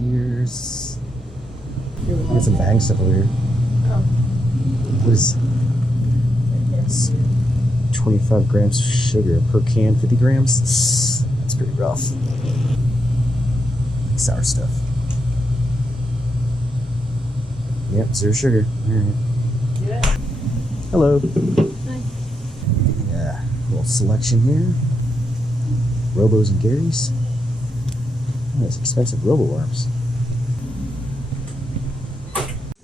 Here's... Get some bag stuff over here. What is... It's 25 grams of sugar per can, 50 grams. That's pretty rough. Like sour stuff. Yep, 0 sugar. Alright. Hello. Hi. Yeah, little selection here. Robos and Garys. Oh, that's expensive robo arms.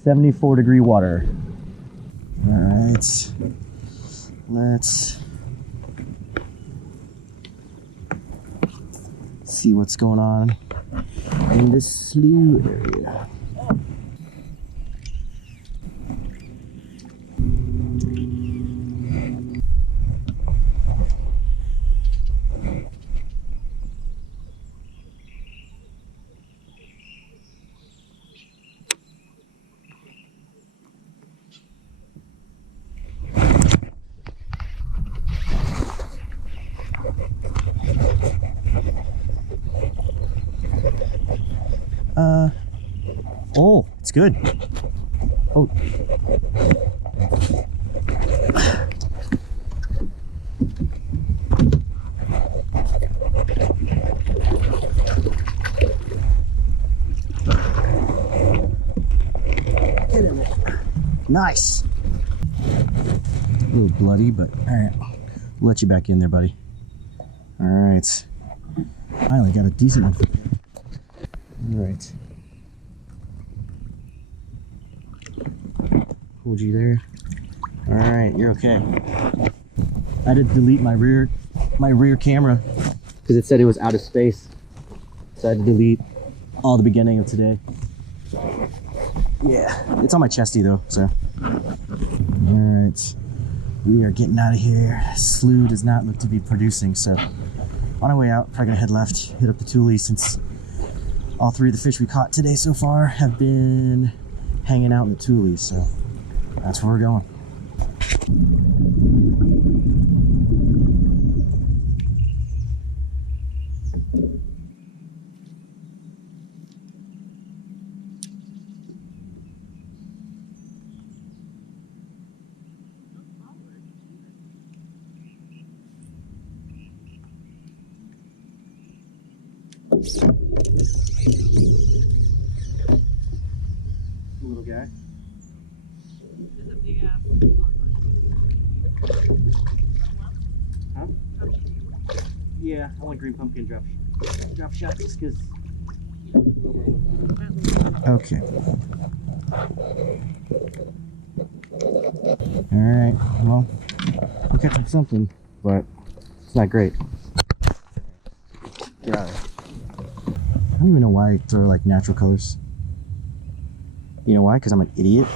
74-degree water. Alright. Let's see what's going on in this slough area. Oh, it's good. Oh. Get in there. Nice. A little bloody, but all right. We'll let you back in there, buddy. All right. Finally got a decent one. All right. Hold you there. All right, you're okay. I had to delete my rear camera because it said it was out of space. So I had to delete all the beginning of today. Yeah, it's on my chesty though, so. All right, we are getting out of here. Slough does not look to be producing, so on our way out, probably gonna head left, hit up the Thule since all 3 of the fish we caught today so far have been hanging out in the Thule, so that's where we're going. Little guy. There's a big ass. Huh? Yeah, I want green pumpkin drop shot just because. Okay. All right. Well, we're catching something, but it's not great. Get out of there. I don't even know why I throw like natural colors. You know why? Because I'm an idiot.